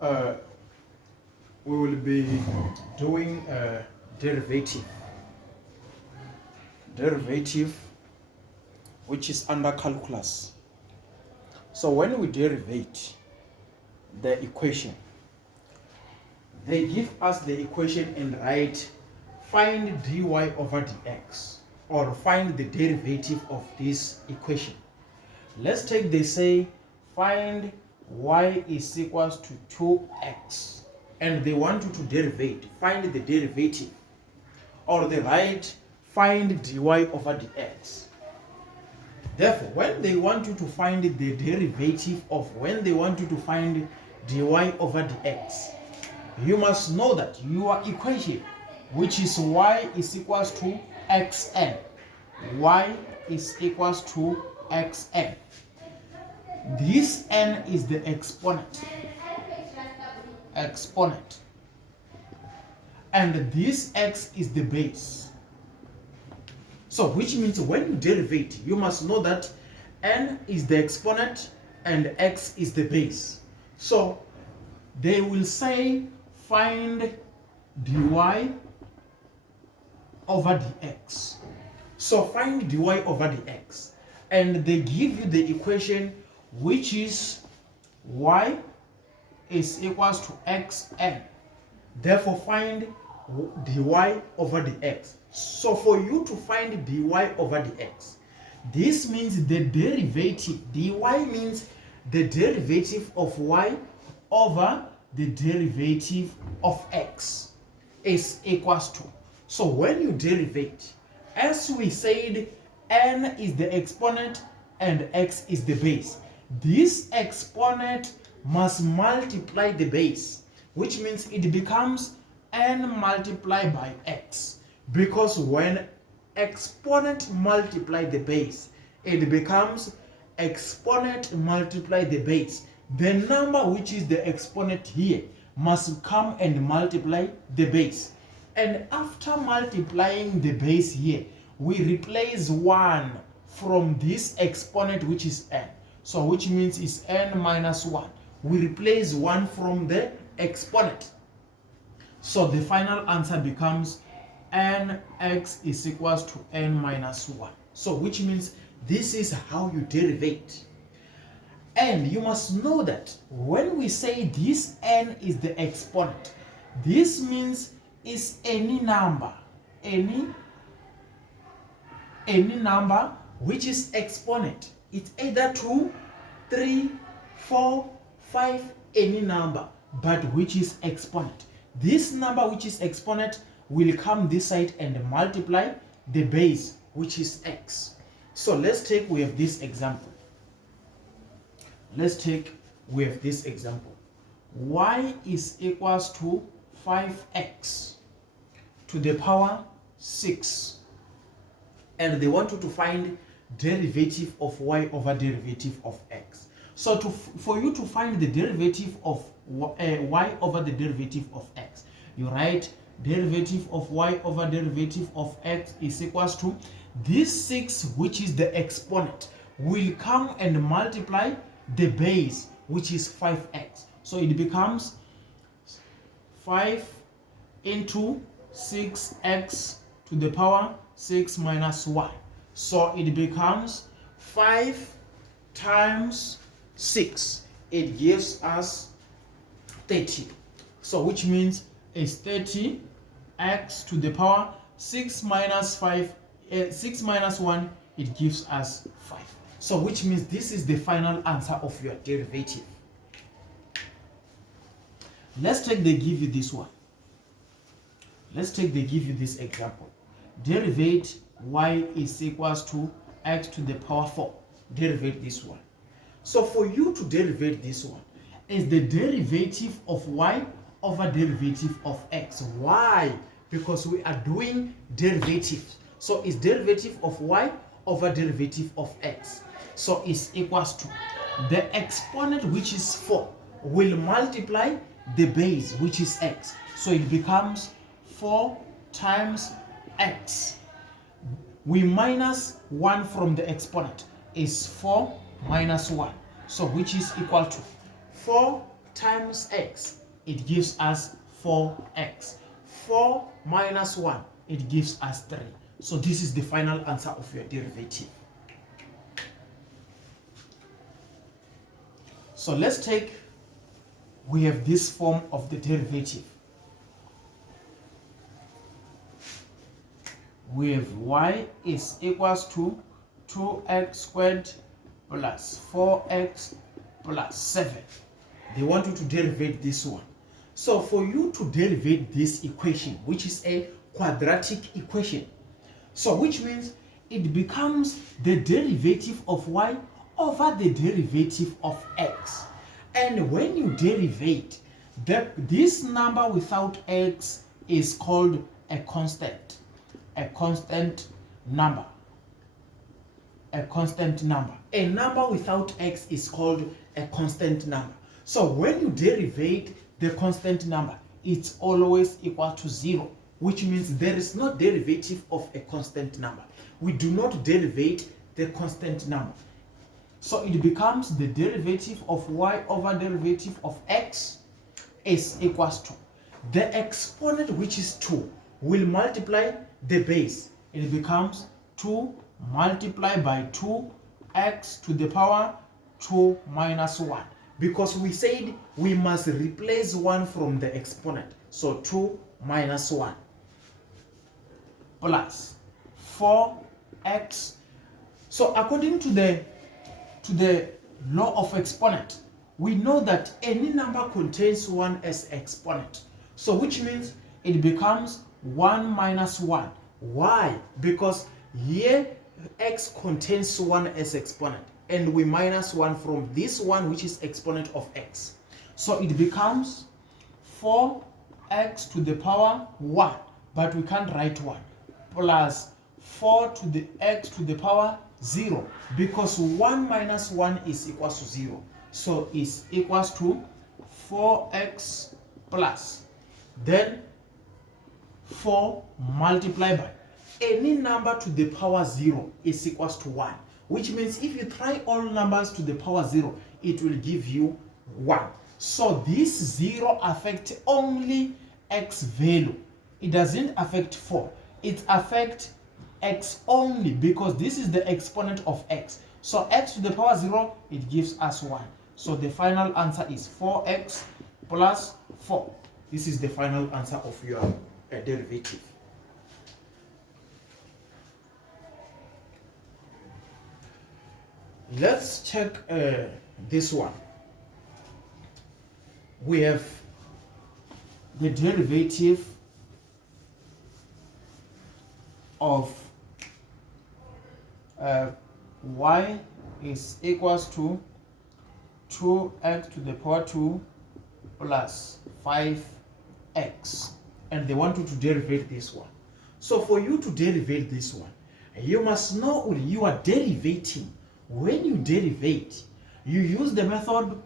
uh, we will be doing a derivative which is under calculus. So when we derivate the equation, they give us the equation and write find dy over dx, or find the derivative of this equation. Let's take, they say find y is equals to 2x, and they want you to derivate, find the derivative, or they write find dy over dx. Therefore, when they want you to find the derivative of, when they want you to find dy over dx, you must know that your equation, which is y is equals to xn, y is equals to xn. This n is the exponent, and this x is the base. So which means when you derivate, you must know that n is the exponent and x is the base. So they will say find dy over dx. So find dy over dx, and they give you the equation which is y is equals to xn. Therefore find dy over dx. So for you to find dy over dx, this means the derivative, dy means the derivative of y over the derivative of x is equals to. So when you derivate, as we said, n is the exponent and x is the base. This exponent must multiply the base, which means it becomes n multiplied by x. Because when exponent multiply the base, it becomes exponent multiply the base. The number which is the exponent here must come and multiply the base. And after multiplying the base here, we replace 1 from this exponent which is n. So which means it's n minus 1. We replace 1 from the exponent. So the final answer becomes nx is equals to n minus 1. So which means this is how you derivate. And you must know that when we say this n is the exponent, this means is any number which is exponent. It's either 2, 3, 4, 5, any number, but which is exponent. This number which is exponent will come this side and multiply the base, which is x. So let's take, we have this example. Y is equals to 5x to the power 6. And they want you to find derivative of y over derivative of x. So for you to find the derivative of y over the derivative of x, you write derivative of y over derivative of x is equals to this 6, which is the exponent, will come and multiply the base, which is 5x. So it becomes 5 into 6x to the power 6 minus 1. So it becomes 5 times 6. It gives us 30. So which means it's 30x to the power 6 minus 5, 6 minus 1, it gives us 5. So which means this is the final answer of your derivative. Let's take, they give you this one. Let's take, they give you this example. Derivate y is equals to x to the power 4. Derivate this one. So for you to derivate this one, is the derivative of y over derivative of x. Why? Because we are doing derivatives. So it's derivative of y over derivative of x. So it's equals to the exponent, which is 4, will multiply the base, which is x. So it becomes 4 times x. We minus 1 from the exponent, is 4 minus 1. So which is equal to 4 times x, it gives us 4x. 4 minus 1, it gives us 3. So this is the final answer of your derivative. So let's take, we have this form of the derivative. We have y is equals to 2x squared plus 4x plus 7. They want you to derivate this one. So for you to derivate this equation, which is a quadratic equation, so which means it becomes the derivative of y over the derivative of x. And when you derivate, this number without x is called a constant. A constant number. A constant number. A number without x is called a constant number. So when you derivate the constant number, it's always equal to 0, which means there is no derivative of a constant number. We do not derivate the constant number. So it becomes the derivative of y over derivative of x is equals to the exponent, which is 2, will multiply the base. It becomes 2 multiplied by 2x to the power 2 minus 1. Because we said we must replace 1 from the exponent. So 2 minus 1 plus 4x. So according to the law of exponent, we know that any number contains 1 as exponent. So which means it becomes 1 minus 1. Why? Because here x contains 1 as exponent, and we minus 1 from this one, which is exponent of x. So it becomes 4x to the power 1, but we can't write 1, plus 4 to the x to the power 0, because 1 minus 1 is equals to 0. So it's equals to 4x plus, then 4 multiplied by any number to the power 0 is equals to 1, which means if you try all numbers to the power 0, it will give you 1. So this 0 affects only x value. It doesn't affect 4. It affects x only, because this is the exponent of x. So x to the power 0, it gives us 1. So the final answer is 4x plus 4. This is the final answer of your derivative. Let's check this one. We have the derivative of y is equals to 2x to the power 2 plus 5x, and they want you to derivate this one. So for you to derivate this one, you must know you are derivating. When you derivate, you use the method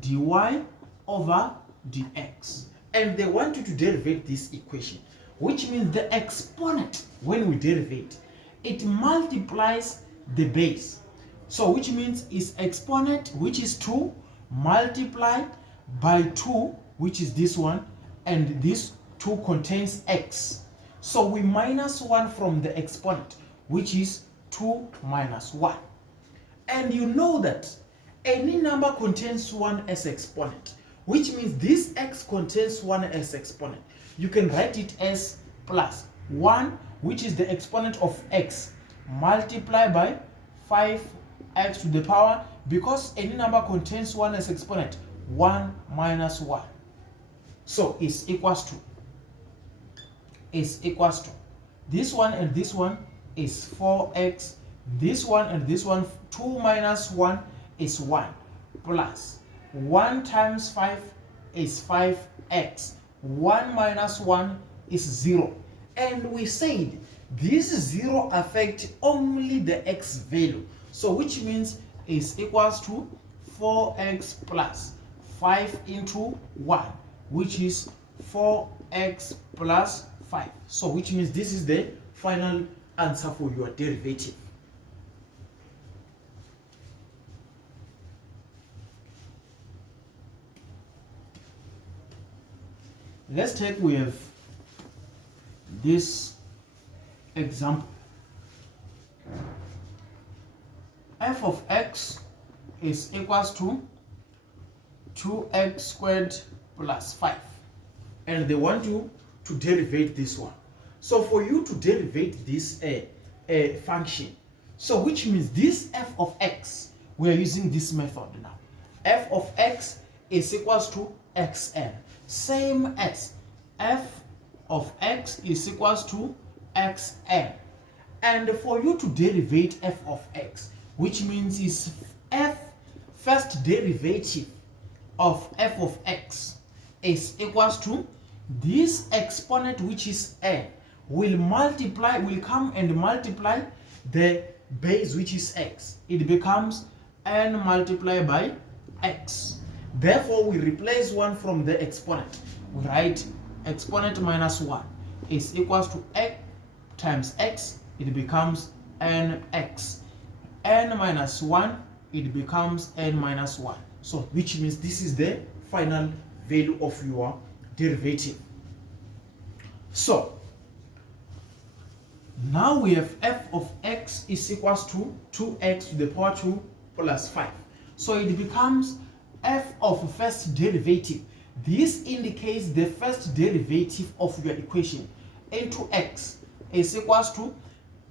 dy over dx, and they want you to derivate this equation, which means the exponent, when we derivate, it multiplies the base. So which means is exponent, which is 2, multiplied by 2, which is this one, and this 2 contains x. So we minus 1 from the exponent, which is 2 minus 1. And you know that any number contains 1 as exponent, which means this x contains 1 as exponent. You can write it as plus 1, which is the exponent of x, multiplied by 5x to the power, because any number contains 1 as exponent, 1 minus 1. So it's equals to this one, and this one is 4x. This one and this one, 2 minus 1 is 1, plus 1 times 5 is 5x. 1 minus 1 is 0. And we said this 0 affects only the x value. So which means is equals to 4x plus 5 into 1, which is 4x plus 5. So which means this is the final answer for your derivative. let's take, we have this example. F of x is equals to 2x squared plus 5, and they want you to derivate this one. So for you to derivate this function, so which means this f of x, we are using this method now. F of x is equals to xn, same as f of x is equals to xn. And for you to derivate f of x, which means is f first derivative of f of x is equals to this exponent, which is n, will come and multiply the base, which is x. It becomes n multiplied by x. Therefore, we replace 1 from the exponent. We write exponent minus 1 is equals to x times x. It becomes nx. N minus 1, it becomes n minus 1. So, which means this is the final value of your derivative. So, now we have f of x is equals to 2x to the power 2 plus 5. So it becomes f of first derivative. This indicates the first derivative of your equation into x is equals to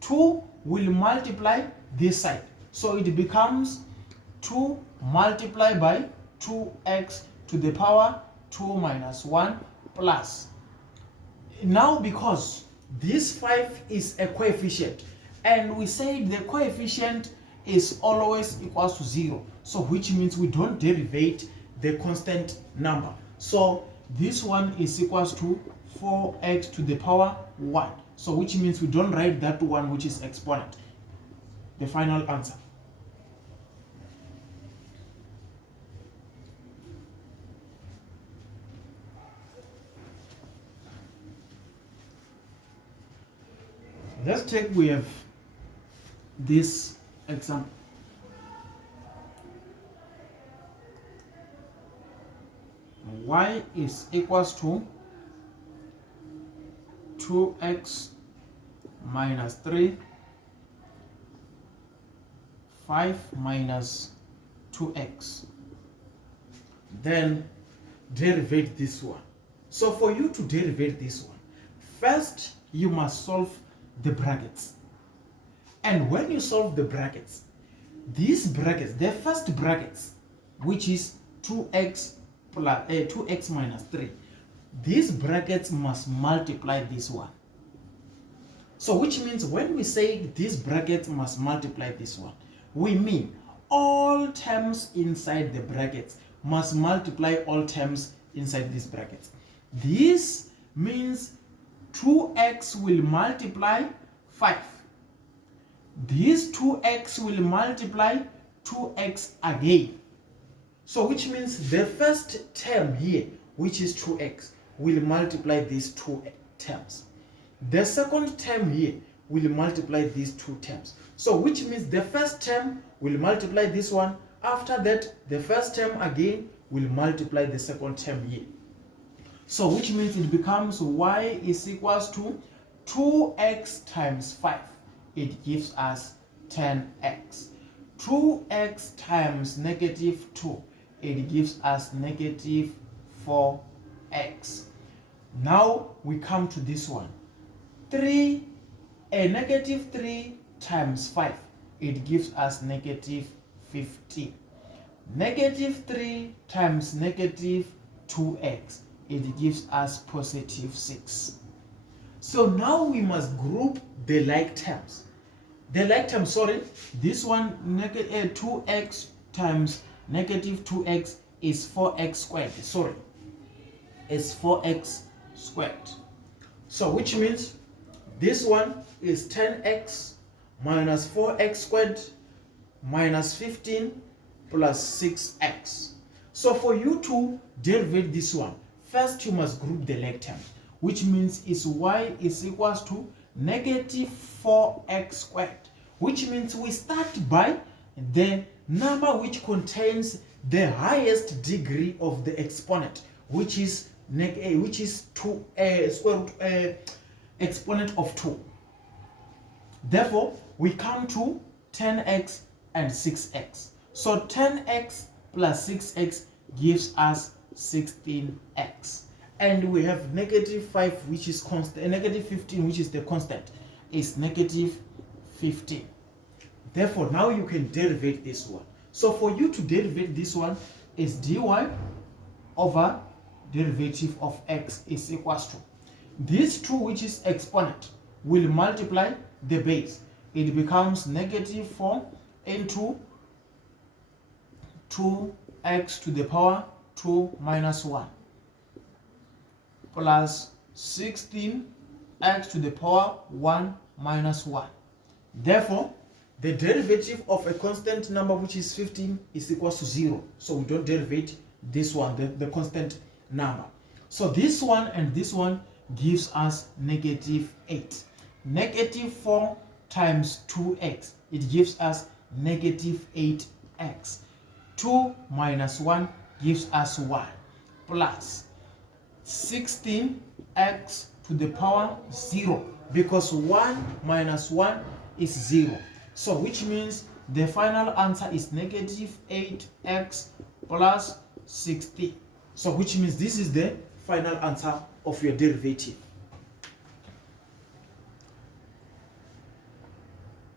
2 will multiply this side. So it becomes 2 multiplied by 2x to the power 2 minus 1 plus. Now because this 5 is a coefficient, and we said the coefficient is always equals to 0. So which means we don't derivate the constant number. So this one is equals to 4x to the power 1. So which means we don't write that one, which is exponent. The final answer. Let's take, we have this example. Y is equals to 2x minus 3, 5 minus 2x. Then derivate this one. So for you to derivate this one, first you must solve the brackets. And when you solve the brackets, these brackets, the first brackets, which is 2x plus 2x minus 3, these brackets must multiply this one. So which means when we say these brackets must multiply this one, we mean all terms inside the brackets must multiply all terms inside these brackets. This means 2x will multiply 5. This 2x will multiply 2x again. So which means the first term here, which is 2x, will multiply these two terms. The second term here will multiply these two terms. So which means the first term will multiply this one. After that, the first term again will multiply the second term here. So which means it becomes y is equals to 2x times 5. It gives us 10x. 2x times negative 2. It gives us negative 4x. Now we come to this one. Negative 3 times 5. It gives us negative 15. Negative 3 times negative 2x. It gives us positive 6. So now we must group the like terms. The like terms, sorry, this one, 2x times negative 2x is 4x squared. Sorry, is 4x squared. So which means this one is 10x minus 4x squared minus 15 plus 6x. So for you to derivate this one, first you must group the like term, which means is y is equals to negative 4x squared, which means we start by the number which contains the highest degree of the exponent, which is which is 2 square root exponent of 2. Therefore, we come to 10x and 6x. So 10x plus 6x gives us 16x. And we have negative 5, which is constant, negative 15, which is the constant, is negative 15. Therefore, now you can derivate this one. So for you to derivate this one is dy over derivative of x is equals to this 2, which is exponent, will multiply the base. It becomes negative 4 into 2x to the power 2 minus 1 plus 16x to the power 1 minus 1. Therefore, the derivative of a constant number, which is 15, is equals to 0. So we don't derivate this one, the constant number. So this one and this one gives us negative 8. Negative 4 times 2x, it gives us negative 8x. 2 minus 1 gives us 1 plus 16x to the power 0, because 1 minus 1 is 0. So which means the final answer is negative 8x plus 16. So which means this is the final answer of your derivative.